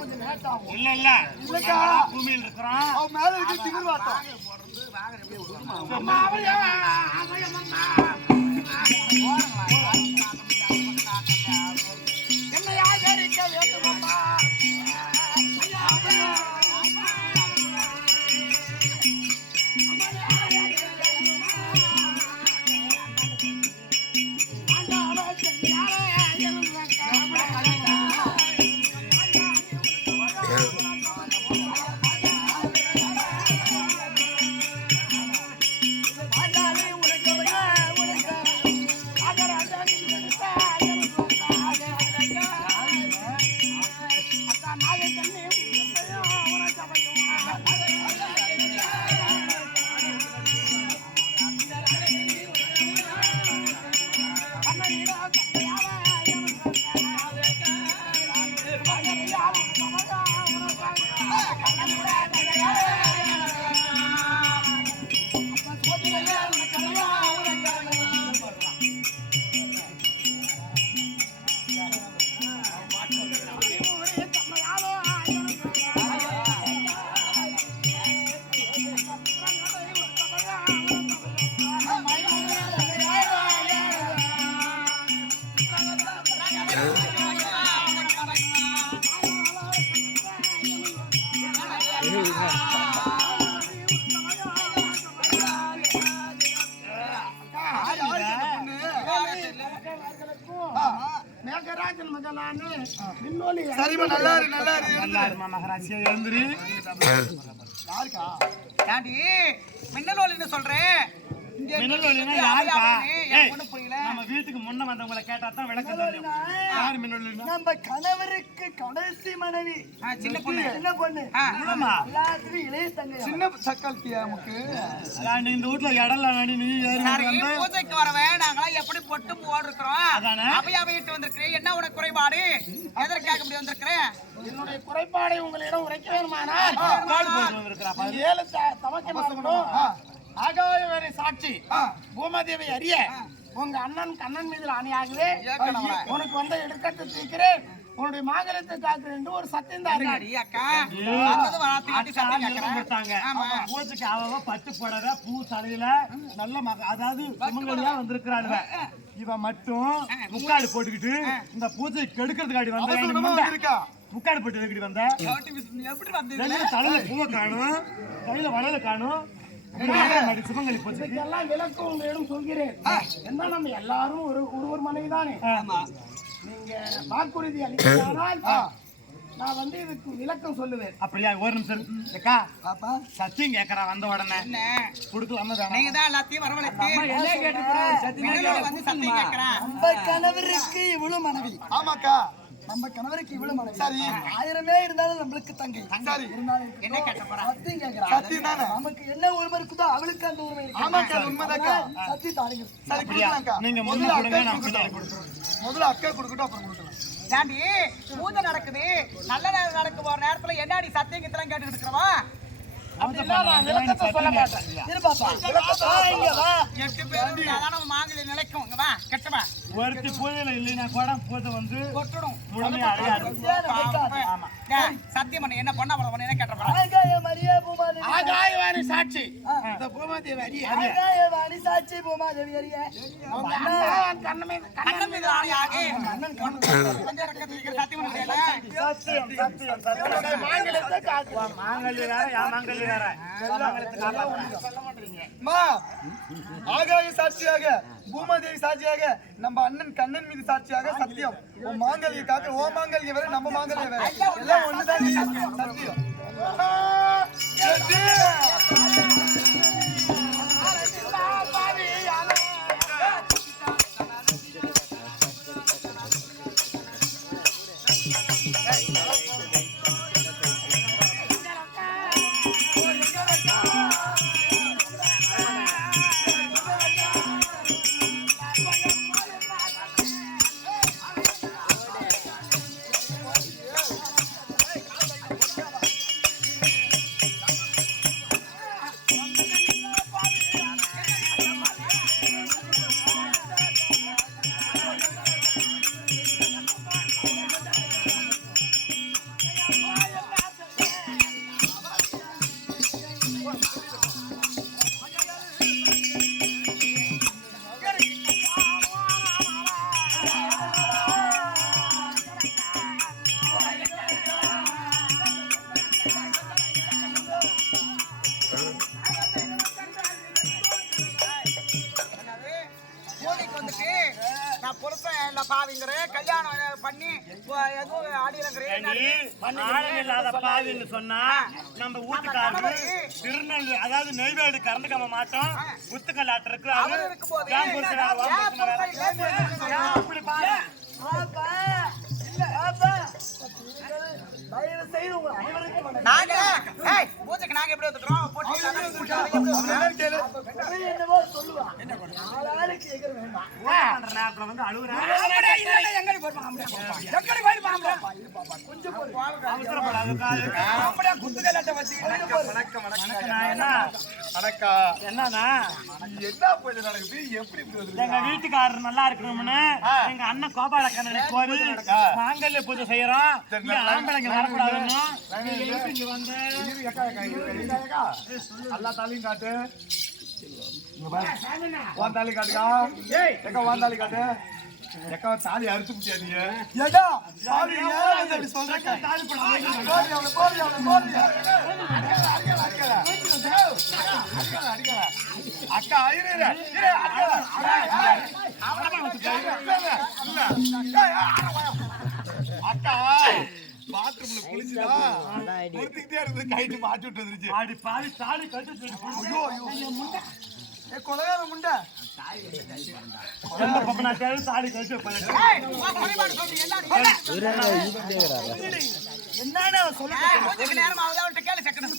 கொஞ்சம் லேட் ஆகும். இல்ல இல்ல இல்லக்கா பூமியில் இருக்கிறோம். அவன் மேல இருக்கு திமிர் வாட்டம். என்னையா சரிக்க வேண்டும் அம்மா. சரிமா நல்லா இரு நல்லா இரு நல்லா இருமா மகராசியா எழுந்துரு. யாருக்கா ஏண்டி மின்னல் ஒலின்னு சொல்றேன். மின்னல் ஒலினா யாருக்கா? நம்ம வீட்டுக்கு முன்ன வந்தவங்களை கேட்டா தான் விளக்கம் தெரியும். யார் மின்னல் ஒலினா? நம்ம கணவருக்கு கடைசி மனைவி சின்ன பொண்ணு. சின்ன பொண்ணு ஆமா எல்லாத்துலயும் இளைய தங்கை. சின்ன சக்கல்பியா நமக்கு நீ இந்த வீட்டுல இடம்ல நடி நீ பூஜைக்கு வரவேன். நாங்களாம் எப்படி பொட்டு போடு இருக்கிறோம். அவையா வீட்டு வந்திருக்கிறேன். என்ன உனக்கு குறைபாடு? எதற்காக இப்படி வந்திருக்கிறேன்? என்னுடைய குறைபாடை உங்களிடம் உரைக்க வேணுமானால் 7 தவக்கம் சொல்லணும். ஆகாயவரை சாட்சி பூமாதேவி அறிய உங்க அண்ணன் கண்ணன் மீது ஆணையாகவே உனக்கு வந்த எடுக்கத்தை தீர்க்கிறேன். உன்னுடைய மாங்கலத்தை காக்கிறேன் என்று ஒரு சத்தியம் தான் பூஜைக்கு அவ பட்டு புடவை பூ தலையில நல்ல அதாவது சுமங்கலியா வந்திருக்கிறாள். இவன் மட்டும் முக்காடு போட்டுக்கிட்டு இந்த பூஜை கெடுக்கிறதுக்காடி வந்த முக்காடு போட்டு எதுக்கிட்டு வந்த தலையில பூவை காணும் கையில வளல காணும். சுமங்கலி போச்சு எல்லாம் விளக்கம் உங்களிடம் சொல்கிறேன். என்ன நம்ம எல்லாரும் ஒரு மனைவி தானே. நீங்க வாக்குறுதி அளித்தால் நான் வந்து இதுக்கு விளக்கம் சொல்லுவேன். அப்படியா? ஒரு நிமிஷம் அக்கா சத்தியம் கேக்குறா வந்த உடனே கொடுக்கலாமா? நீங்க தான் எல்லாத்தையும் வரவழைத்து சத்தியம் கேட்கிறேன். நம்ம கணவருக்கு இவ்வளவு மனைவி. ஆமாக்கா நம்ம கணவருக்கு இவ்வளவு மனைவி. சரி 1000மே இருந்தாலும் நம்மளுக்கு தங்கை. சரி இருந்தாலும் என்ன கேட்ட போறா? சத்தியம் கேக்குறா. சத்தியம் தானே. நமக்கு என்ன உரிமை இருக்குதோ அவளுக்கு அந்த உரிமை இருக்கு. ஆமாக்கா உண்மைதாக்கா. சத்தியம் தாருங்க. சரி கொடுங்கக்கா. நீங்க முதல்ல கொடுங்க நான் பின்னாடி கொடுக்குறேன். முதல்ல அக்கா கொடுக்கட்டும் அப்புறம் கொடுக்கலாம். ஏண்டி பூஜை நடக்குது நல்ல நேரம் நடக்க போற நேரத்துல என்னடி சத்தியம் கிட்டலாம் கேட்டு இருக்கிறவா? சொல்ல மாட்டேன். நிலைக்கும் கெட்டவா ஒருத்தி பூஜையில இல்லைன்னா கூட பூஜை வந்து கொட்டுடும். சத்தியம் பண்ண என்ன பண்ண அவ்வளவு என்ன கேட்ட ஆகாயவாணி சாட்சி பூமாதேவி அறிய ஆகாயவாணி சாட்சி பூமாதேவி அறிய கண்ணன் மீது ஆணையாகி சத்தியம் ஆகாய சாட்சியாக பூமாதேவி சாட்சியாக நம்ம அண்ணன் கண்ணன் மீது சாட்சியாக சத்தியம். மாங்கல்ய காக்க ஓ மாங்கல்ய வேற நம்ம மாங்கல்ய வேற எல்லாம் ஒண்ணுதான் சத்தியம். பண்ணி எதுவும் ஆடி இருக்கிறேன் ஆளுங்க இல்லாத பாவின்னு சொன்னா நம்ம வீட்டுக்காரரு திருநெல்வேலி அதாவது நெய்வேலி கறந்து கம்ப மாட்டோம் குத்துக்கல் ஆட்டு இருக்கிறாரு அப்படி பாரு நாங்க பூஜைக்கு நாங்க எப்படி ஒத்துக்கிறோம் வந்து அழுகுறேன் என்னன்னா எங்க வீட்டுக்காரர் நல்லா இருக்கணும்னு எங்க அண்ணன் கோபாலக்கண்ணனை கோரி மாங்கல்ய பூஜை செய்யறோம் ஆம்பளைங்க வரக்கூடாதுன்னு இங்க வந்து எல்லா தாலியும் காட்டு தாலி காட்டுக்கா தாலி காட்டு எக்கா தாலி அறுத்து முடியாதீங்க அக்கா அக்கா பாத்ரூம்ல குளிச்சுதா குளிச்சுக்கிட்டே இருந்து கைட்டு மாட்டி விட்டு வந்துருச்சு ஆடி பாதி தாலி கட்டு கொலையாத முண்டை தாலி கட்டு என்னன்னு சொல்ல நேரம் ஆகுது கேளு சக்கரம்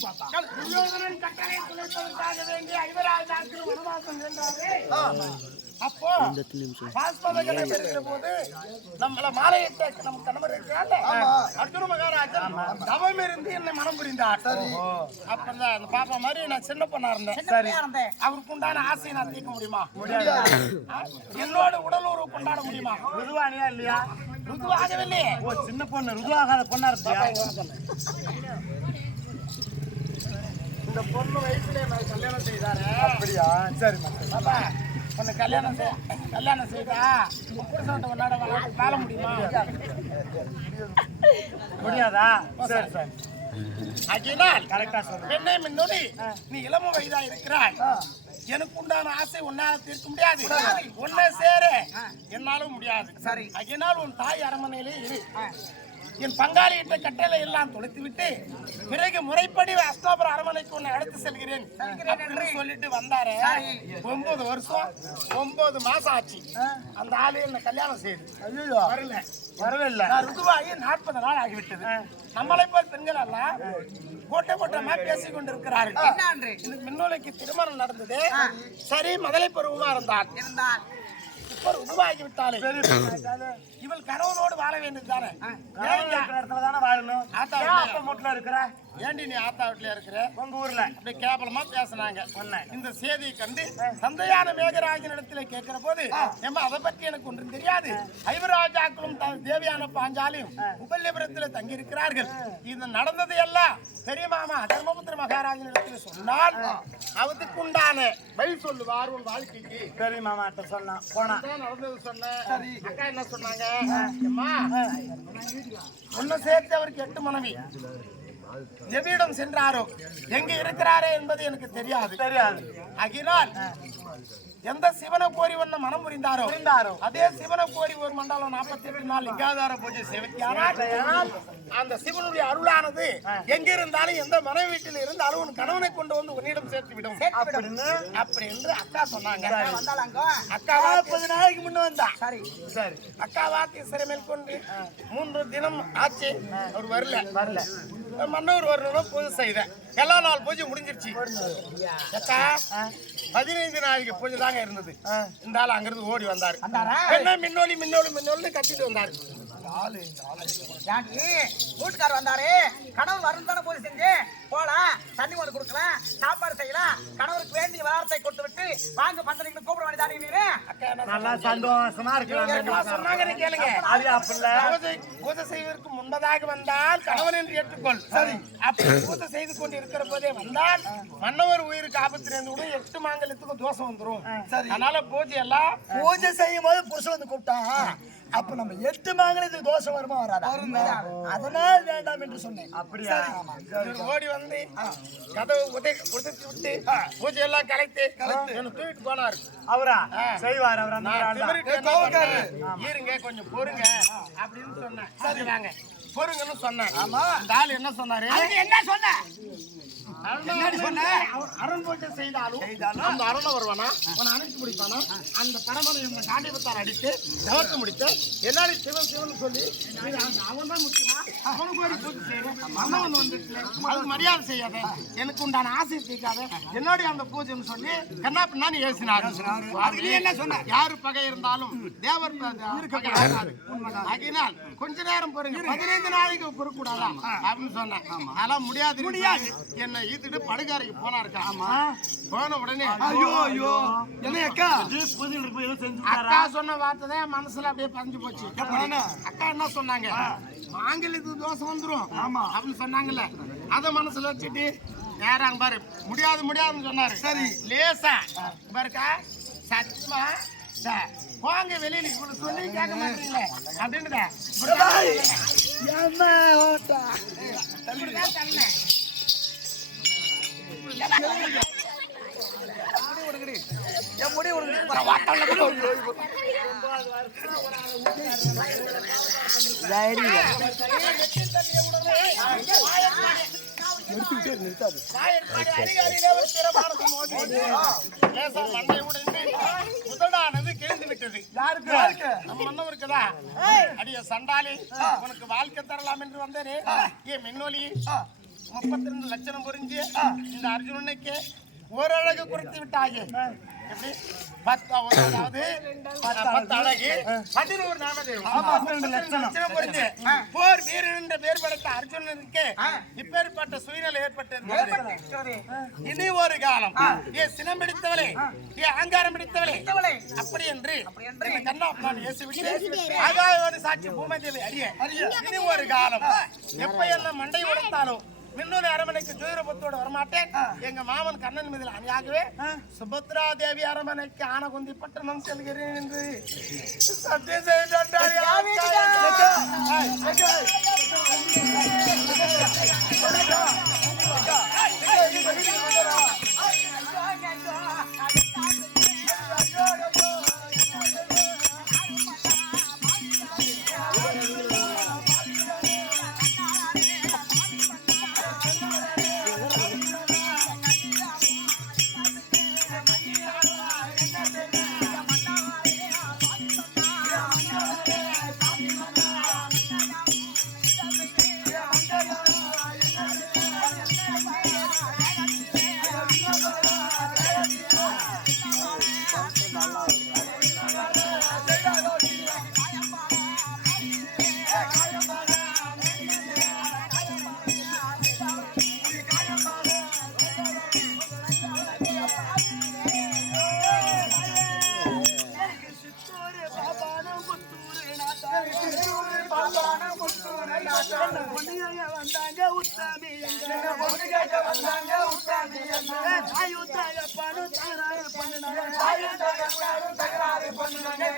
அப்போ பாஸ்பதகனை பெறுகிற போது நம்மள மாலையிட்ட நம்ம கணவர் இருக்கிறாங்க அர்ஜுன மகாராஜன் தவம் இருந்து என்னை மனம் புரிந்தார் அப்பதான் அந்த பாப்பா மாதிரி நான் சின்ன பொண்ணா இருந்தேன் அவருக்கு உண்டான ஆசையை நான் தீர்க்க முடியுமா என்னோட உடல் உறவு கொண்டாட முடியுமா ருதுவானியா இல்லையா ருதுவாகவில்லை ஓ சின்ன பொண்ணு ருதுவாகாத பொண்ணா இருந்தியா இந்த பொண்ணு வயசுல நான் கல்யாணம் செய்தாரு அப்படியா சரி பாப்பா உன்னை கல்யாணம் செய்தா புருஷன் உன்னோட வாழ முடியுமா முடியாதா சரி சரி ஆகினால் கரெக்டா சொல்லு பெண்ணே மின்னொலி நீ இளம வயதா இருக்கிறாய் எனக்கு உண்டான ஆசை உன்னால தீர்க்க முடியாது உன்னை சேர என்னாலும் முடியாது சரி ஆகினால் உன் தாய் அரண்மனையிலே இரு என் பங்காளியிட்ட கட்டளை எல்லாம் தொலைத்து விட்டு பிறகு முறைப்படி அஸ்தாபுர அரண்மனைக்கு உன்னை அழைத்து செல்கிறேன் அப்படின்னு சொல்லிட்டு வந்தாரு 9 வருஷம் 9 மாசம் ஆச்சு அந்த ஆளு என்ன கல்யாணம் செய்யுது வரல நான் ருதுவாகி 40 நாள் ஆகிவிட்டது நம்மளை போல் பெண்கள் எல்லாம் கூட்டமா பேசிக் கொண்டிருக்கிறார்கள் மின்னோலைக்கு திருமணம் நடந்தது சரி மதலை பருவமா இருந்தான் இப்ப ருதுவாகி விட்டாலே இவள் கணவனோடு வாழ வேண்டும் தானே இடத்துல தானே வாழணும் ஆத்தா வீட்டுல இருக்கிற ஏண்டி நீ ஆத்தா வீட்டுல இருக்கிற உங்க ஊர்ல அப்படி கேவலமா பேசினாங்க இந்த செய்தியை கண்டு தந்தையான மேகராஜன் இடத்துல கேட்கிற போது ஏமா அதை பற்றி எனக்கு ஒன்றும் தெரியாது ஐவராஜாக்களும் தேவியான பாஞ்சாலியும் உபல்யபுரத்துல தங்கி இருக்கிறார்கள் இது நடந்தது எல்லாம் தெரியுமாமா தர்மபுத்திர மகாராஜன் இடத்துல சொன்னால் அவத்துக்கு உண்டான பதில் சொல்லுவார் உன் வாழ்க்கைக்கு தெரியுமாமாட்ட சொன்னா போனா நடந்தது சொன்னேன் அக்கா என்ன சொன்னாங்க அம்மா உன்னை சேர்த்து அவருக்கு 8 மனைவி எவ்விடம் சென்றாரோ எங்க இருக்கிறாரே என்பது எனக்கு தெரியாது ஆகினால் எந்த சிவனை கோரி ஒன்ன மனம் புரிந்தாரோ அதே சிவனை கோரி ஒரு மண்டலம் 48 நாள் லிங்காதார பூஜை செய்வதானால் அந்த சிவனுடைய அருளானது எங்க இருந்தாலும் எந்த மனைவி வீட்டில் இருந்தாலும் உன் கணவனை கொண்டு வந்து உன்னிடம் சேர்த்து விடும் அப்படி என்று அக்கா சொன்னாங்க அக்கா 40 நாளைக்கு முன்ன வந்தா சரி அக்கா வாத்தி சிறை மேற்கொண்டு 3 தினம் ஆச்சு அவர் வரல மன்னூர் வரணும் பூஜை செய்தேன் எல்லா நாள் பூஜை முடிஞ்சிருச்சு அக்கா 15 நாளைக்கு பூஜை தாங்க இருந்தது இந்த ஆள் அங்கிருந்து ஓடி வந்தாரு என்ன மின்னோலி கத்திட்டு வந்தாரு வீட்டுக்காரர் வந்தாரு கணவர் வரும் பூஜை செஞ்சு போலாம் தண்ணி கொண்டு கொடுக்கலாம் சாப்பாடு செய்யலாம் கணவருக்கு வேண்டிய வார்த்தை கொடுத்து விட்டு வாங்க பந்தனைக்கு கூப்பிட வேண்டியதானே நல்லா சந்தோஷமா சொன்னாங்க கேளுங்க பூஜை செய்வதற்கு முன்பதாக வந்தால் கணவன் என்று ஏற்றுக்கொள் சரி அப்படி பூஜை செய்து கொண்டு இருக்கிற போதே வந்தால் மன்னவர் உயிருக்கு ஆபத்து இருந்து விடும் 8 மாங்கல்யத்துக்கும் தோஷம் வந்துரும் அதனால பூஜை செய்யும் போது புருஷன் வந்து கூப்பிட்டான் அப்ப நம்ம 8 மாங்கலத்துக்கு தோஷம் வருமா வராதா? அதனால் வேண்டாம் என்று சொன்னேன். அப்படியா? இவர் ஓடி வந்து கதவு உதச்சி விட்டு பூஜை எல்லாம் கலைத்து என்ன தூக்கிட்டு போனாரு. அவரா செய்வார் அவர் அந்த நான் ஆள் தான். திமிருக்கு என்ன சொன்னேன், இருங்க கொஞ்சம் பொறுங்க அப்படின்னு சொன்னேன். சரி வாங்க பொறுங்கன்னு சொன்னேன். இந்த ஆள் என்ன சொன்னாரு, என்ன சொன்ன? அரண் பூஜை செய்தாலும் அந்த அரணை வருவானா அவனை அணைச்சு முடிப்பானா அந்த பரமனை இந்த காண்டிபத்தார் அடித்து தவத்து முடித்து என்னாடி சிவன் சிவன் சொல்லி அவன் தான் முக்கியமா அவனுக்கு ஒரு பூஜை செய்யணும். மன்னவன் வந்துட்டு அதுக்கு மரியாதை செய்யாத, எனக்கு உண்டான ஆசை தீர்க்காத, என்னோட அந்த பூஜைன்னு சொல்லி கண்ணா பின்னான்னு ஏசினாரு. அதுக்கு நீ என்ன சொன்ன, யாரு பகை இருந்தாலும் தேவர் பகை ஆகாது. ஆகினால் கொஞ்ச நேரம் பொறுங்க, 15 நாளைக்கு பொறுக்கூடாதா அப்படின்னு சொன்னேன். அதெல்லாம் முடியாது என்ன ஈத்துட்டு படுகாரைக்கு போனாருக்கா. போன உடனே ஐயோ என்ன அக்கா பூஜையில் இருப்ப ஏதோ செஞ்சு அக்கா சொன்ன வார்த்தை தான் என் மனசுல அப்படியே பதிஞ்சு போச்சு. அக்கா என்ன சொன்னாங்க, மாங்கல்யத்துக்கு தோசை வந்துரும் அப்படின்னு சொன்னாங்கல்ல, அத மனசுல வச்சுட்டு நேராங்க பாரு முடியாதுன்னு சொன்னாரு. சரி லேசா பாருக்கா சத்தியமா போங்க வெளியில இவ்வளவு சொல்லி கேட்க மாட்டீங்களே அப்படின்னு முதலானது கிழிந்து விட்டது. நம்ம மன்னவருக்குதா அடிய சண்டாளி உனக்கு வாழ்க்கை தரலாம் என்று வந்தேனே, ஏன் மின்னொலி 32 லட்சணம் புரிஞ்சு இந்த அர்ஜுனனுக்கு ஓரழகு குறித்து விட்டாயே. எப்படி 10 அழகு 11 நாமதேவம் லட்சணம் புரிஞ்சு போர் வீரன் என்ற பேர் படைத்த அர்ஜுனனுக்கு இப்பேற்பட்ட சூழ்நிலை ஏற்பட்டது. இனி ஒரு காலம் ஏ சினம் பிடித்தவளே, ஏ அகங்காரம் பிடித்தவளே, அப்படி என்று கண்ணா நான் ஏசிவிட்டு ஆகாயவாணி சாட்சி பூமதேவி அறிய இனி ஒரு காலம் எப்ப எல்லாம் மண்டை உடைத்தாலும் மின்னொரு அரமனைக்கு ஜோதிரபத்தோடு வரமாட்டேன். எங்க மாமன் கண்ணன் மீதில் அணியாகவே சுபத்ரா தேவி அரமனைக்கு ஆனகுந்தி பட்டணம் செல்கிறேன் என்று சத்தியம் செய்தார். வந்தாங்க உத்தாமி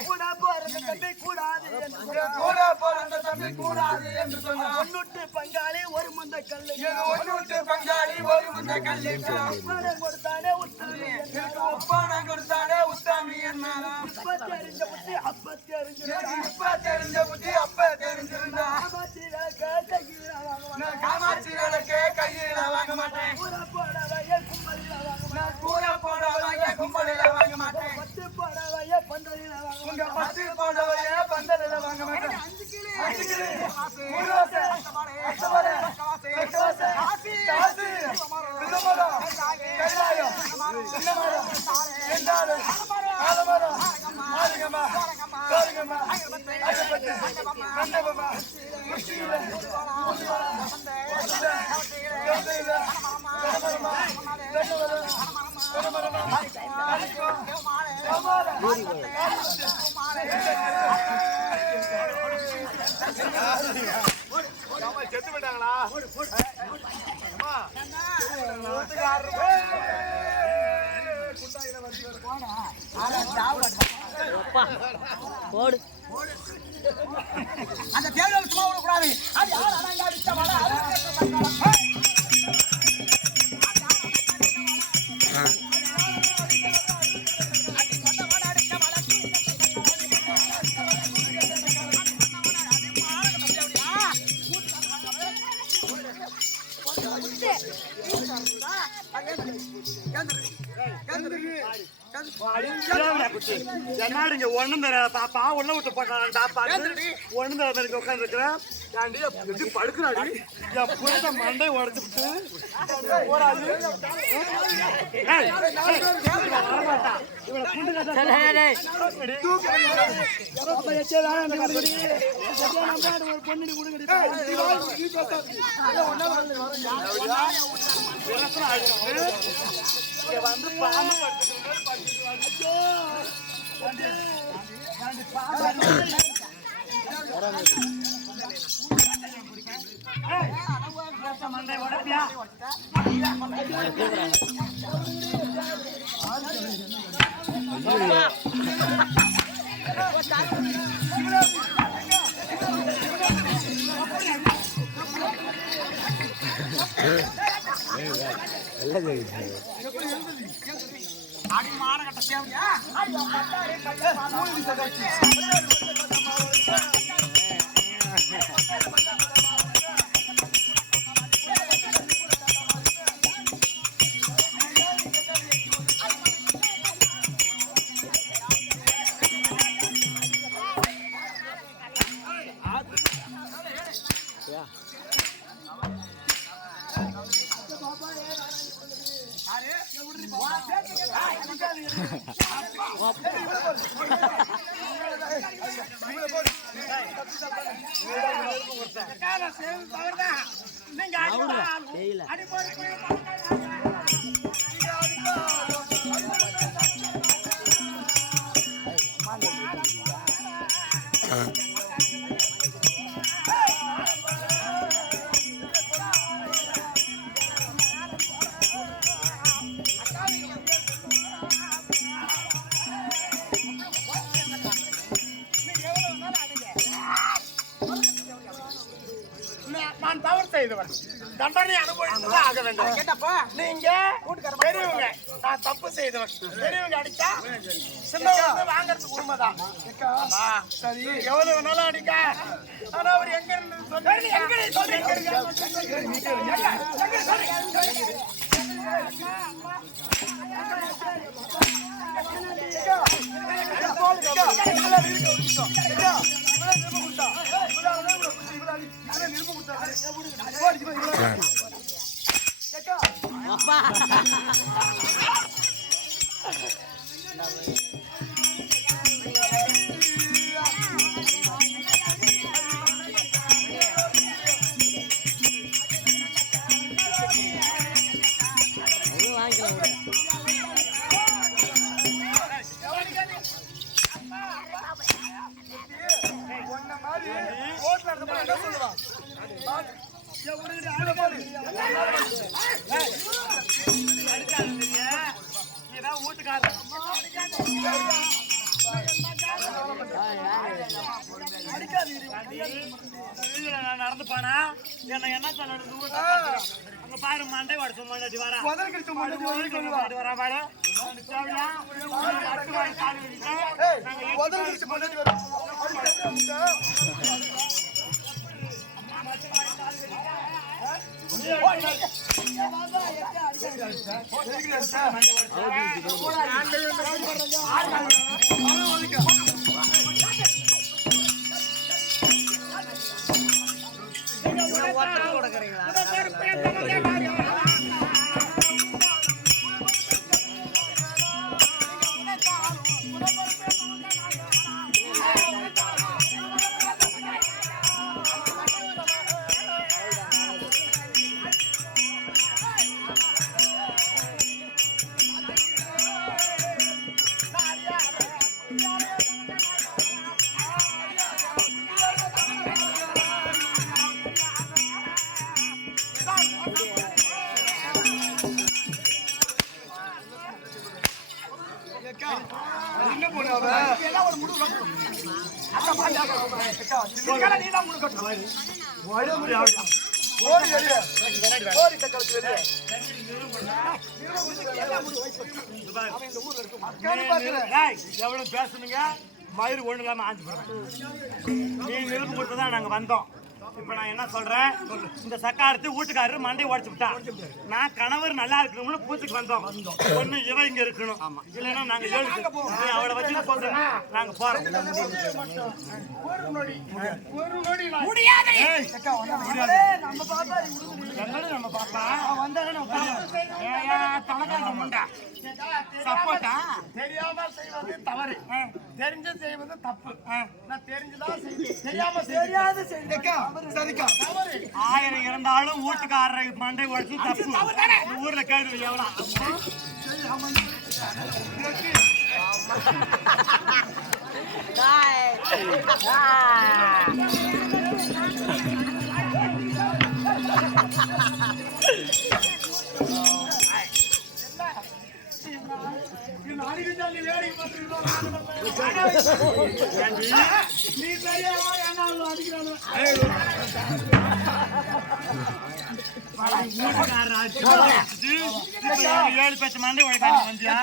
கூட போறது கூடாது என்று சொன்ன பங்காளி ஒரு முந்த கல்லு கொடுத்தானே உத்தாமி அப்ப தெரிஞ்சிருந்தா காமாட்சி கையில வாங்க மாட்டேன், கூற போடவைய கும்பலில வாங்க மாட்டேன், பத்து போடவைய பந்தலில வாங்க மாட்டேன். 5 கிலோ செத்து போயிட்டாங்களா? போடு அந்த தேவதை சும்மா விடக்கூடாது. அது யார் அடங்க அடிச்ச வலை என்னடி இங்க ஒண்ணும் தெரியாத பாப்பா உள்ள விட்டு போட்டான்டா பாத்து ஒண்ணும் தெரியாத உட்கார்ந்து இருக்கிறேன் தாண்டி எப்படி படுக்குறாடி என் புரித மண்டை உடைச்சுட்டு போறாது வரமாட்டா இவளை குண்டு வந்து பாம்பு மண்டை உடப்பியா அடிமான கட்ட தேவையா நான் தவறு செய்தவன், தண்டனை அனுபவித்துதான் ஆக வேண்டும். கேட்டப்பா நீங்க பெரியவங்க, நான் தப்பு செய்தவன். பெரியவங்க அடிச்சா சின்னவங்க வாங்கறதுக்கு உரிமைதான். ஆமா, சரி, எவ்வளவு வேணாலும் அடிக்க. ஆனா அவர் எங்க இருந்து நடந்து போனா என்ன என்ன அங்க பாரு மண்டை வாட சும்மா வரா வரா பாரு என்ன போன நீதான் முடுக்கட்டும். ஓடி வெளியே ஓடி சக்கரத்து வெளியே எவ்வளவு பேசுனீங்க மயிறு ஒண்ணு இல்லாம ஆஞ்சு போடுறேன். நீ நிறுத்து கொடுத்துதான் நாங்க வந்தோம். இப்ப நான் என்ன சொல்றேன், இந்த சக்காரத்து வீட்டுக்காரரு மண்டையை உடைச்சு விட்டா. நான் கணவர் நல்லா இருக்கணும்னு பூத்துக்கு வந்தோம். ஒண்ணு இவ இங்க இருக்கணும், இல்லைன்னா நாங்க அவளை வச்சு சொல்றேன். நாங்க போறோம். முடியாது. நம்ம பாப்பா சப்போட்டா தெரியாம செய்வது தவறு, தெரிஞ்சு செய்வது தப்பு. நான் தெரிஞ்சுதான் செய்வேன், தெரியாம தெரியாது சரிக்கா தவறு. 1000 இருந்தாலும் வீட்டுக்காரரை மண்டை உடைச்சு தப்பு. ஊர்ல கேள்வி எவ்வளவு நீ தெரியாம என்ன அடிக்கிறானு ஏழு பேச்சு மண்டை உடைக்காம வந்தியா?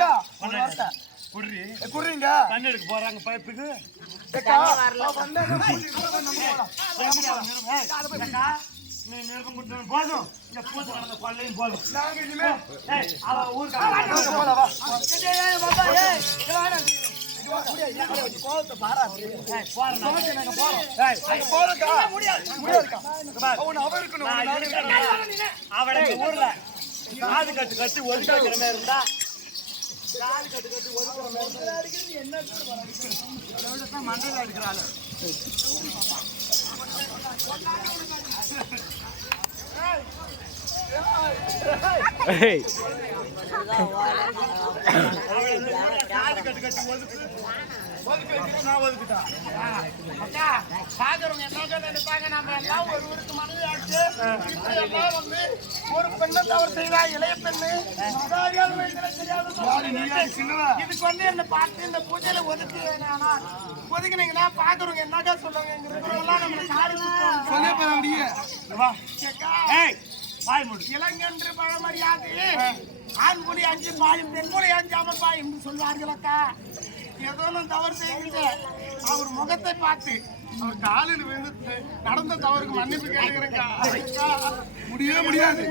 குடுறி குடுறீங்க தண்ணி எடுக்க போறாங்க பைப்புக்கு. நீ நிருப்பம் கொடுத்தது போதும், இந்த பூத்து கடந்த கொள்ளையும் போதும். அவ ஊருக்கு அவளை ஊர்ல காது கட்டு கட்டி ஒதுக்க வைக்கிற மாதிரி இருந்தா, காது கட்டு கட்டி ஒதுக்கிற மாதிரி இருந்தா மண்டல அடிக்கிறாள். காது கட்டு கட்டி ஒதுக்க வைக்கிட்டு நான் ஒதுக்கிட்டான். அக்கா பாக்குறவங்க என்ன நினைப்பாங்க, நம்ம எல்லாம் ஒரு ஊருக்கு மனைவி ஆச்சு, இப்படி எல்லாம் வந்து ஒரு பெண்ணை தவறு செய்வா, இளைய பெண்ணு தெரியாது வயசுல தெரியாது. இதுக்கு வந்து என்ன பார்த்து இந்த பூஜையில ஒதுக்கி ஒதுக்கினீங்கன்னா பாக்குறவங்க என்னக்கா சொல்லுவாங்க, இங்க இருக்கிறவங்களாம் நம்மளை காரி இளங்கன்று பழமறியாது ஆண் புலி அஞ்சு பாயும் பெண் புலி அஞ்சாம பாயும் சொல்வார்கள் அக்கா. ஏதோ நான் தவறு செய்யுங்க, அவர் முகத்தை பார்த்து அவர் காலில் விழுந்து நடந்த தவறுக்கு மன்னிப்பு கேட்கிறேக்கா. முடியவே முடியாது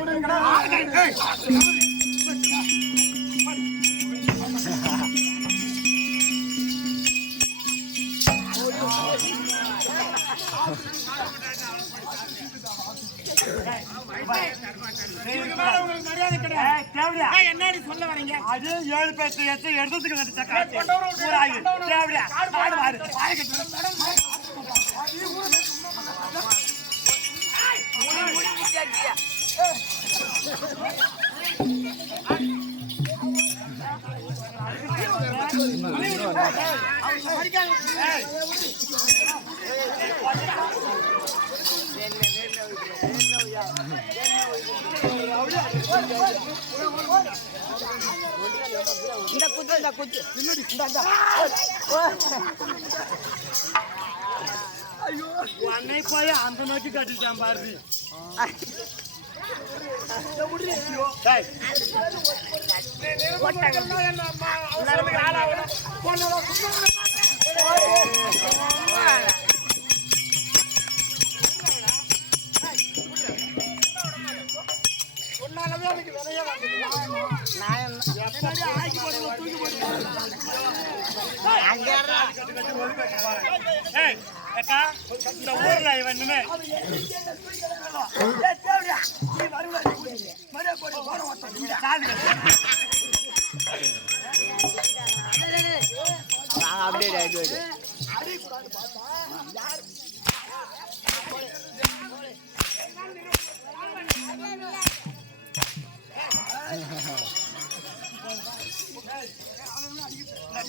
மரியாதை கிடையாது. என்னடி சொல்ல வரீங்க? அது 7 பேச்சு எடுத்துக்கு அன்னை போய் அந்த நோக்கி கட்டிட்டான் பாரு. இந்த ஊர்ல இவனுமே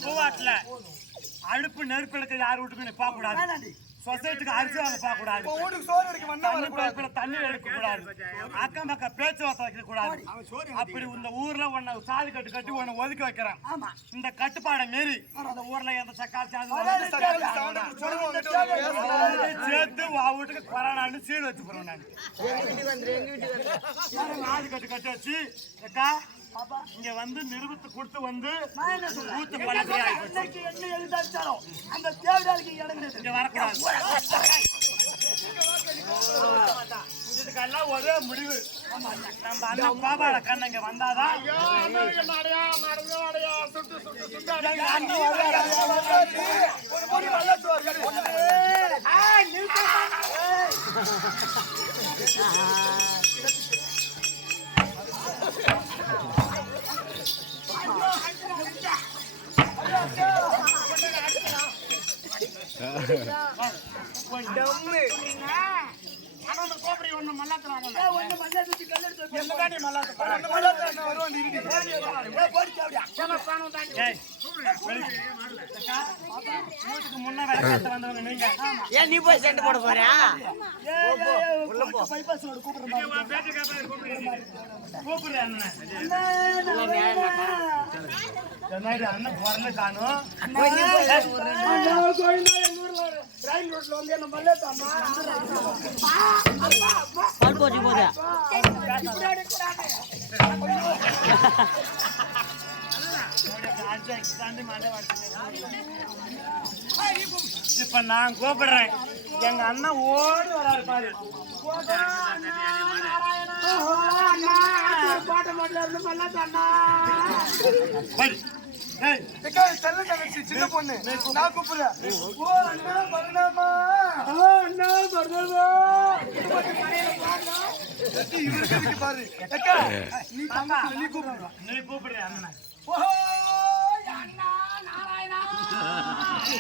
பூவாட்டுல அடுப்பு நெருப்பு எடுக்க யார் வீட்டுக்கு போக கூடாது. சொசைட்டிக்கு அரிசி வாங்க போக கூடாது, வீட்டுக்கு சோறு எடுக்க வந்தா தண்ணி பைப்புல தண்ணி எடுக்க கூடாது, அக்கம் பக்கம் பேச்சுவார்த்தை வைக்க கூடாது. அப்படி இந்த ஊர்ல உன்னை சாதி கட்டு கட்டி உன்னை ஒதுக்கி வைக்கிறேன். இந்த கட்டுப்பாடை மீறி இந்த ஊர்ல எந்த சக்கால் சேர்த்து வீட்டுக்கு கொரோனான்னு சீடு வச்சு போறேன். நான் சாதி கட்டு கட்டி வச்சு அக்கா இங்க வந்து நிரூபித்து கொடுத்து வந்து ஊத்து பழக்கம் என்ன எழுதாச்சாலும் அந்த தேவையாளுக்கு இறங்குறது இங்க வரக்கூடாது. இதுக்கெல்லாம் ஒரே முடிவு, நம்ம அண்ணன் பாபாட கண்ண இங்க வந்தாதான் கோபடி ஒண்ணு மல்லாத்துறாங்க வீட்டுக்கு முன்ன வேலை வந்தவங்க நீங்க ஏன் நீ போய் சென்று போட போறியா? கூப்பிடுற அண்ணன் அண்ணன் குரல காணும். ரயில் ரோட்ல வந்து என்ன மல்லாத்தாமா போச்சு போதா இப்ப நான் கூப்பிடுறேன், எங்க அண்ணன் ஓடி வராரு பாரு. பாட்ட மாட்டல இருந்து மல்லாத்தாண்ணா சின்ன பொண்ணு நான் கூப்பிடுறேன். ஓ அண்ணா பரணாமா, அண்ணா பரதா இவருக்கு பாரு அக்கா நீ தம்பி நீ கூப்பிடுற. நீ கூப்பிடுற அண்ணனை. அண்ணா நாராயணா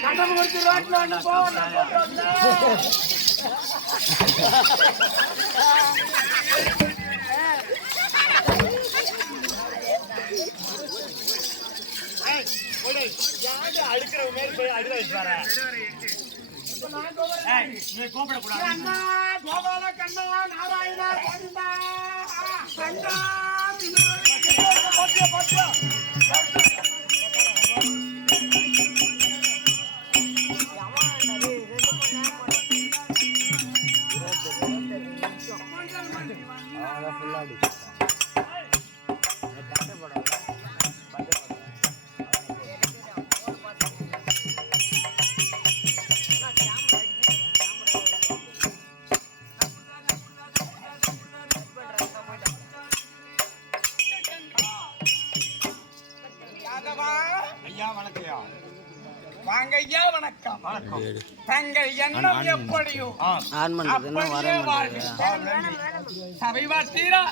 கண்ணம் கொடுத்து ரோட்ல வந்து போவண்ணா அழுக்கிற மாதிரி போய் அழுத வச்சுப்பாரு. நீ கூப்பிடக்கூடாது. அண்ணா கோபால கண்ணா நாராயணா கோவிந்தா கண்ணா வாங்க ஐயா வணக்கம். தங்கள் எண்ணம் எப்படியோ அப்படியே வாழ்க. சபை பார்த்தீரா?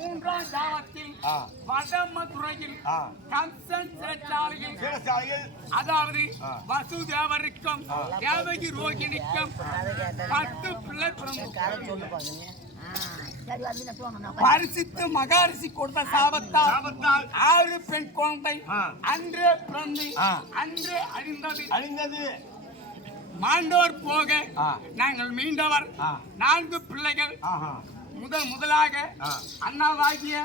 மூன்றாம் ஜாமத்தில் வடமதுரையில் கம்சன் சிறைச்சாலையில் அதாவது வசுதேவருக்கும் தேவகி ரோகிணிக்கும் 10 பிள்ளை பரிசித்து மகாரிசி கொடுத்த சாபத்தால் 6 பெண் குழந்தை அன்றே பிறந்து அன்றே அழிந்தது. மாண்டோர் போக நாங்கள் மீண்டவர் 4 பிள்ளைகள். முதலாக அண்ணாவாகிய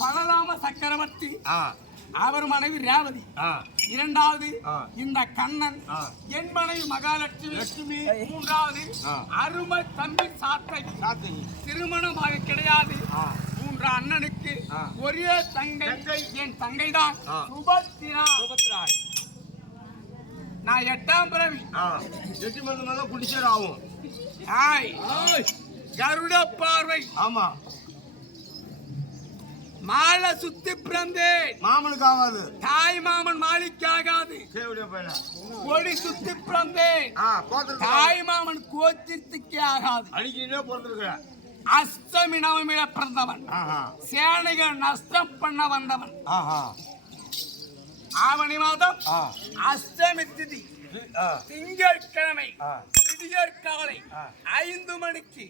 பலராம சக்கரவர்த்தி அவர் மனைவி ரேவதி. இரண்டாவது இந்த கண்ணன், என் மனைவி மகாலட்சுமி. மூன்றாவது அருமை தம்பி சாத்தை, திருமணமாக கிடையாது. மூன்று அண்ணனுக்கு ஒரே தங்கை, என் தங்கை தான் சுபத்ரா. நான் 8ஆம் பிறவி. 8 மணி குடிச்சேர் ஆகும். கருட பார்வை. ஆமா, மாலை சுத்தி பிறந்தேன். மாமனுக்கு ஆகாது, தாய் மாமன் மாலிக்கு ஆகாது. கொடி சுத்தி பிறந்தேன். தாய் மாமன் கோத்திரத்துக்கே ஆகாது. அடிக்கிறே பிறந்திருக்க. அஷ்டமி நவமியில பிறந்தவன். சேனைகள் நஷ்டம் பண்ண வந்தவன். ஆவணி மாதம் அஷ்டமி திதி திங்கட்கிழமை விடியற் காலை 5 மணிக்கு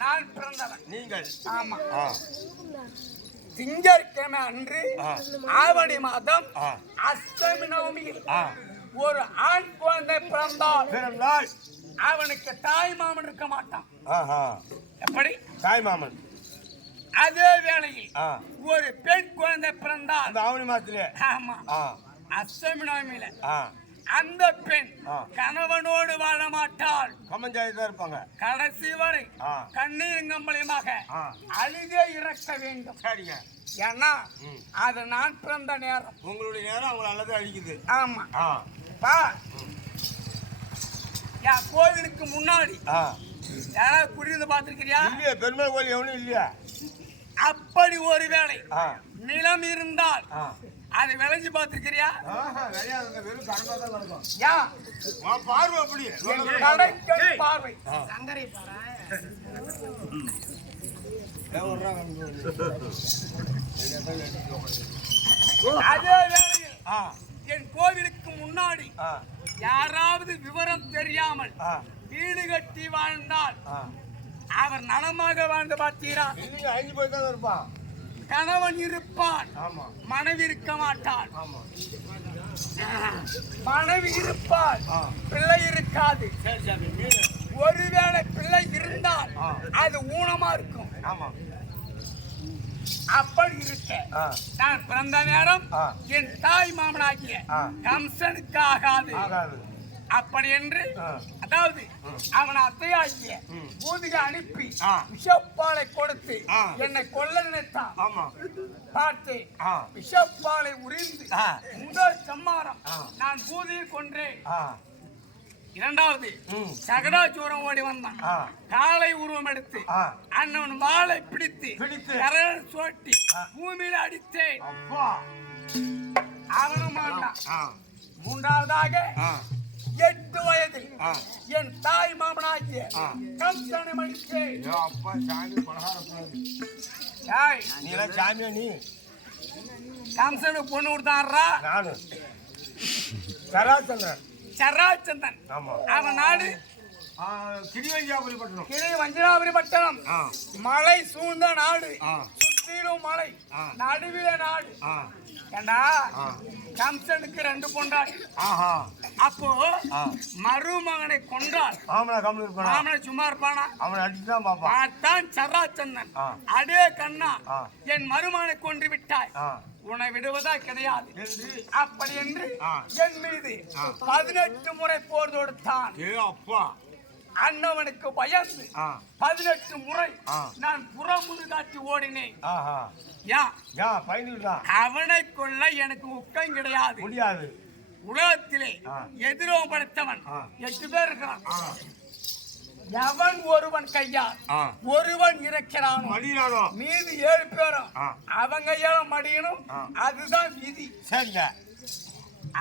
நான் பிறந்தவன். நீங்கள்? ஆமா. திங்கட்கிழமை அன்று ஆவணி மாதம் அஷ்டமி நவமியில் ஒரு ஆண் குழந்தை பிறந்தால் அவனுக்கு தாய் மாமன் இருக்க மாட்டான். எப்படி? தாய் மாமன். அதே வேளையில் ஒரு பெண் குழந்தை பிறந்தால் அந்த ஆவணி மாசத்திலே, ஆமா, அஷ்டமி நவமியில அந்த பெண் கணவனோடு வாழ மாட்டாள். கம்மஞ்சாயத்தான் இருப்பாங்க. கடைசி வரை கண்ணீர் கம்பளியமாக அழுதே இறக்க வேண்டும். சரிங்க. ஏன்னா அது நான் பிறந்த நேரம். உங்களுடைய நேரம் அவங்களை அல்லது அழிக்குது. ஆமா. பா, என் கோவிலுக்கு முன்னாடி யாராவது குடியிருந்து பார்த்திருக்கிறியா? இல்லையா? பெருமாள் கோயில் எவனும் இல்லையா? அப்படி ஒரு வேளை நிலம் இருந்தால் அது விளைஞ்சு பார்த்திருக்கிறியா? வெறும் கடமைதான் நடக்கும். யா பார்வை அப்படி கடைக்கல் பார்வை. சங்கரை பாரு. அதே வேளையில் என் கோவிலுக்கு முன்னாடி யாராவது விவரம் தெரியாமல் வீடு கட்டி வாழ்ந்தால் அவர் நலமாக வாழ்ந்து பார்த்தீரா? அழிஞ்சு போய் தான் இருப்பான். கணவன் இருப்பான், மனைவி இருக்க மாட்டான். மனைவி இருப்பால் பிள்ளை இருக்காது. ஒருவேளை பிள்ளை இருந்தால் அது ஊனமா இருக்கும். அப்படி இருக்க நான் பிறந்த நேரம் என் தாய் மாமனாகிய கம்சனுக்கு ஆகாது. அப்படி என்று அதாவது அவன் அத்தையாகிய பூதிக அனுப்பி விஷப்பாலை கொடுத்து என்னை கொல்ல நினைத்தான். பார்த்து விஷப்பாலை உறிந்து முதல் சம்மாரம் நான் பூதியை கொன்றேன். இரண்டாவது சகடாச்சூரம் ஓடி வந்தான். காலை உருவம் எடுத்து அண்ணன் வாளை பிடித்து கரல் சோட்டி பூமியில அடித்தேன். அவனும் மாட்டான். மூன்றாவதாக 8 வயதில் என் தாய் மாமனாகிய கம்சனை மடித்தேன். நீ கம்சனுக்கு பொண்ணு கொடுத்தாரா? சராச்சந்திரன். அவன் நாடு கிரிவஞ்சிராபுரி பட்டணம். மலை சூழ்ந்த நாடு, சுற்றிலும் மலை, நடுவில நாடு. ஏண்டா கம்சனுக்கு 2 பொண்டாட்டி. அப்போ மருமகனை கொண்டால் மாமனை சும்மா இருப்பானா? பார்த்தான் சராச்சந்திரன். அடே கண்ணா, என் மருமகனை கொன்று விட்டாய், உன்னை விடுவதா கிடையாது. அப்படி என்று என் மீது 18 முறை போர் தொடுத்தான். அண்ணவனுக்கு பயந்து 18 முறை நான் புறமுது காட்டி ஓடினேன். அவனை கொள்ள எனக்கு உக்கம் கிடையாது. உலகத்திலே எதிரோம் படைத்தவன் 8 பேர் இருக்கிறான். எவன் ஒருவன் கையால் ஒருவன் இறக்கிறானோ மீது 7 பேரும் அவங்க கையால மடியணும். அதுதான் விதி. சரிங்க.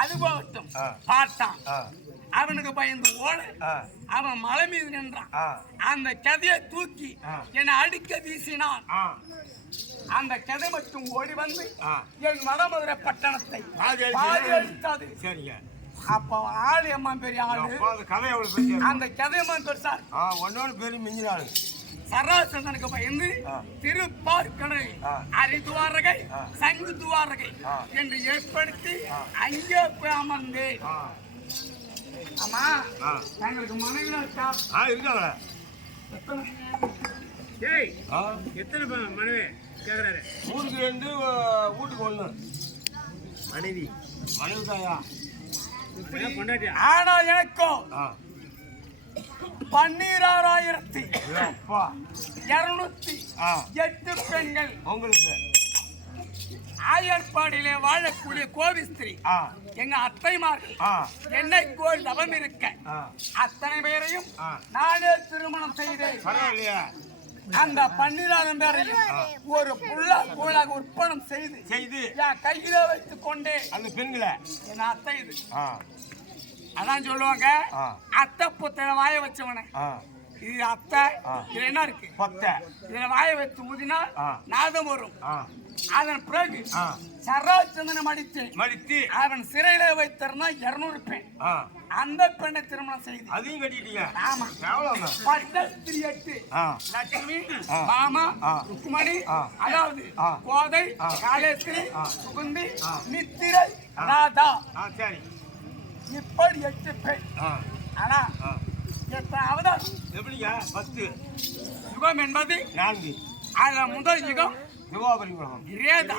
அது போகட்டும். பார்த்தான். அவனுக்கு பயந்து ஓட அவன் மலை மீது நின்றான். அந்த கதையை தூக்கி என்னை அடிக்க வீசினான். அந்த கதை மட்டும் ஓடி வந்து என் வடமதுரை பட்டணத்தை பாதி அடித்தது. அப்ப ஆளு அம்மா பெரிய ஆளு. அந்த கதையம்மா பெருசார் பெரிய மிஞ்சினாள். சராசந்தனுக்கு பயந்து திருப்பார்கடை, அரிதுவாரகை, சங்கு துவாரகை என்று ஏற்படுத்தி அங்கே போய் அமர்ந்தேன். ஆமா, தங்களுக்கு மனைவி இருக்கா? இருக்காங்க. எத்தனை மனைவி கேக்குறாரு? ஊருக்கு 2, வீட்டுக்கு 1. மனைவி மனைவிதாயா ஆனா எனக்கோ 12,208 பெண்கள். உங்களுக்கு ஆயர்பாடியிலே வாழக்கூடிய கோவிஸ்திரி எங்க அத்தைமார்கள் என்னை கோல் தவம் இருக்க அத்தனை பேரையும் நானே திருமணம் செய்தேன். பரவாயில்லையா? அந்த 12,000 பேரையும் ஒரு புள்ள கூழாக உற்பணம் செய்து என் கையில வைத்துக் கொண்டே அந்த பெண்களை என் அத்தை இது அதான் சொல்லுவாங்க, அத்தை புத்தக வாய வச்சவன இது அத்தை. இது என்ன இருக்கு? இதுல வாய வச்சு ஊதினா நாதம் வரும். அதன் பிறகு சரோச்சந்தனம் மடித்து அவன் சிறையில வைத்திருந்தா 200 பெண். அந்த பெண்ணை திருமணம் செய்து அதையும் கட்டிட்டீங்க. ஆமா, 8 லட்சுமி, மாமா, ருக்குமணி, அதாவது கோதை, காலேஸ்வரி, சுகுந்தி, மித்திரை, ராதா, சரி இப்படி 8 பெண். ஆனா எத்தனாவது எப்படியா? 10 யுகம் என்பது 4. அதுல முதல் யுகம் துவாபரி உலகம். ரேதா.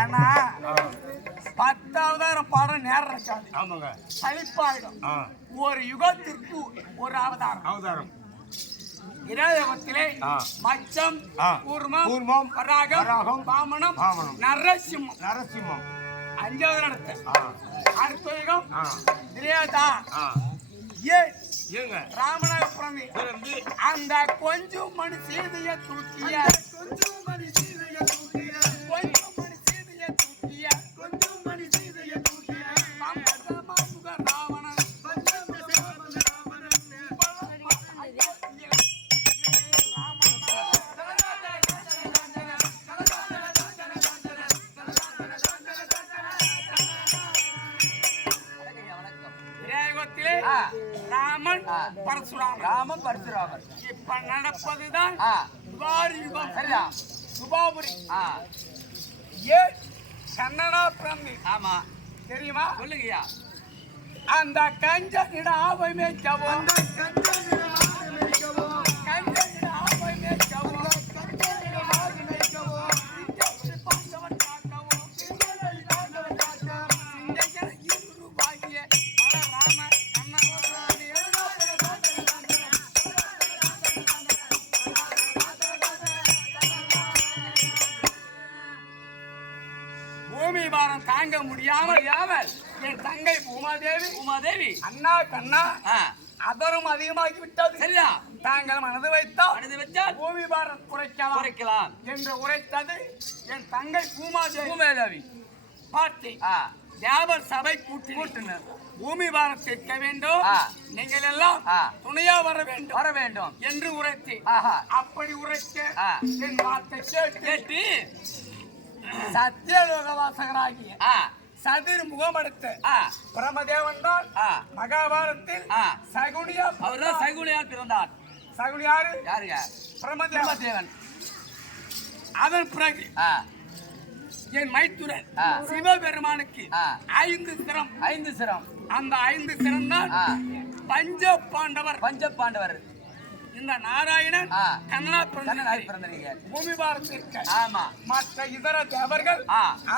ஏன்னா 10,000 பாடம் நேரம் இருக்காது. ஆமாங்க, சலிப்பாயிடும். ஒரு யுகத்திற்கு ஒரு அவதாரம். இராயுகத்திலே மச்சம், கூர்மம், வராகம், வாமனம், நரசிம்மம். 5வது நடத்த. அடுத்த யுகம் திரேதா. ராமனாக பிறந்து அந்த கொஞ்சம் மணி சீதையை தூக்கிய ராமன் பரசுராமர். இப்ப நடப்பதுதான் சுபாபுரி. கன்னடா பிறந்து. ஆமா, தெரியுமா? சொல்லுங்கய்யா. அந்த கஞ்சனிட ஆவை மேய்க்கவும், பூமி பாரம் தாங்க முடியாமல் என் தங்கை பூமாதேவி அண்ணா கண்ணா அதரும் அதிகமாகி விட்டது. சரியா? தாங்கள் மனது வைத்தால் பூமி பாரம் குறைக்கலாம் என்று உரைத்தது என் தங்கை பூமாதேவி. பார்த்தி தேவர் சபை கூட்டினர். பூமி பாரம் தீர்க்க வேண்டும், நீங்கள் எல்லாம் துணையா வர வேண்டும் என்று உரைத்து, அப்படி உரைக்க என் வார்த்தை கேட்டு சத்தியலோக வாசகராகிய சதுர் முகமடுத்த பிரமதேவன் தான் மகாபாரத்தில் சகுனியார் பிறந்தார். சகுனியாரு யாருங்க? பிரமதேவன். அதன் பிறகு என் மைத்துரன் சிவபெருமானுக்கு 5 சிரம். அந்த 5 சிரம் தான் பஞ்ச பாண்டவர். இந்த நாராயணன் கண்ணனா பிறந்தீங்க பூமி பாரத்திற்கு. ஆமா, மற்ற இதர தேவர்கள்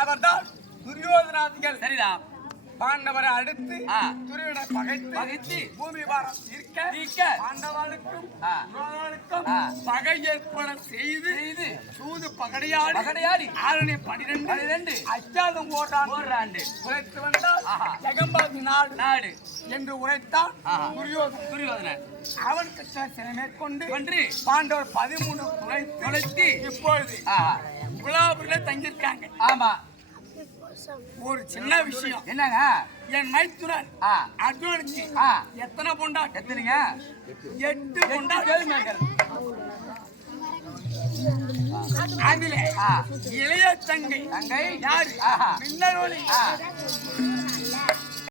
அவர்தான் துரியோதனாதிகள். சரிதான். பாண்டவரை அடுத்து துரியோதனை பகைத்து பூமி பாரம் தீர்க்க பாண்டவர்களுக்கும் பகை ஏற்பட செய்து சூது பகடையாடி ஆரணி 12 அச்சாதம் ஓராண்டு உரைத்து வந்தால் ஜெகம்பாதி நாடு என்று உரைத்தான் துரியோதனன். அவனுக்கு சிலை மேற்கொண்டு பாண்டவர் 13 துளைத்து இப்பொழுது குலாபுரில தங்கியிருக்காங்க. ஆமா, ஒரு சின்ன விஷயம் என்னங்க, என் மைத்துரன் அர்ஜுனனுக்கு எத்தனை பொண்டாட்டி? எத்தனைங்க? 8 பொண்டாட்டி. அதிலே இளைய தங்கை யாரு மின்னல் ஒளி